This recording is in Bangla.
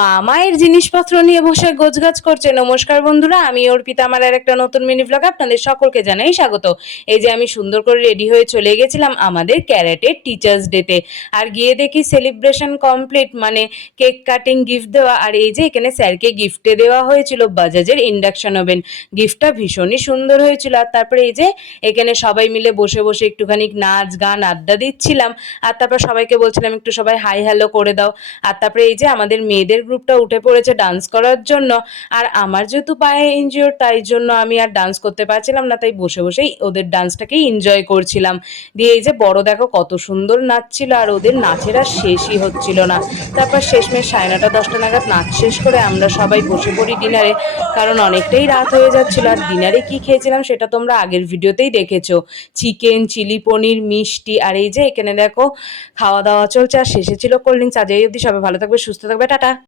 মায়ের জিনিসপত্র নিয়ে বসে গোছগাছ করছে। নমস্কার বন্ধুরা, আমি অর্পিতা। আমার আর একটা নতুন মিনি ব্লগ আপনাদের সকলকে জানাই স্বাগত। এই যে আমি সুন্দর করে রেডি হয়ে চলে গেছিলাম আমাদের ক্যারাটের টিচার্স ডেতে। আর গিয়ে দেখি সেলিব্রেশন কমপ্লিট, মানে কেক কাটিং, গিফট দেওয়া। আর এই যে এখানে স্যারকে গিফটে দেওয়া হয়েছিল বাজাজের ইন্ডাকশন ওভেন। গিফটটা ভীষণই সুন্দর হয়েছিল। আর তারপরে এই যে এখানে সবাই মিলে বসে বসে একটুখানি নাচ গান আড্ডা দিচ্ছিলাম। আর তারপর সবাইকে বলছিলাম একটু সবাই হাই হ্যালো করে দাও। আর তারপরে এই যে আমাদের মেয়েদের গ্রুপটা উঠে পড়েছে ডান্স করার জন্য। আর আমার যেহেতু পায়ে ইনজিওর, তাই জন্য আমি আর ডান্স করতে পারছিলাম না, তাই বসে বসেই ওদের ডান্সটাকেই এনজয় করছিলাম। দিয়ে এই যে বড় দেখো কত সুন্দর নাচছিল, আর ওদের নাচের আর শেষই হচ্ছিল না। তারপর শেষমেশ 9:30-10টা নাগাদ নাচ শেষ করে আমরা সবাই বসে পড়ি ডিনারে, কারণ অনেকটাই রাত হয়ে যাচ্ছিল। আর ডিনারে কি খেয়েছিলাম সেটা তোমরা আগের ভিডিওতেই দেখেছো। চিকেন, চিলি পনির, মিষ্টি। আর এই যে এখানে দেখো খাওয়া দাওয়া চলছে, আর শেষে ছিল কোল্ড ড্রিঙ্কস। আজ এই অবধি, সবাই ভালো থাকবে, সুস্থ থাকবে, টাটা।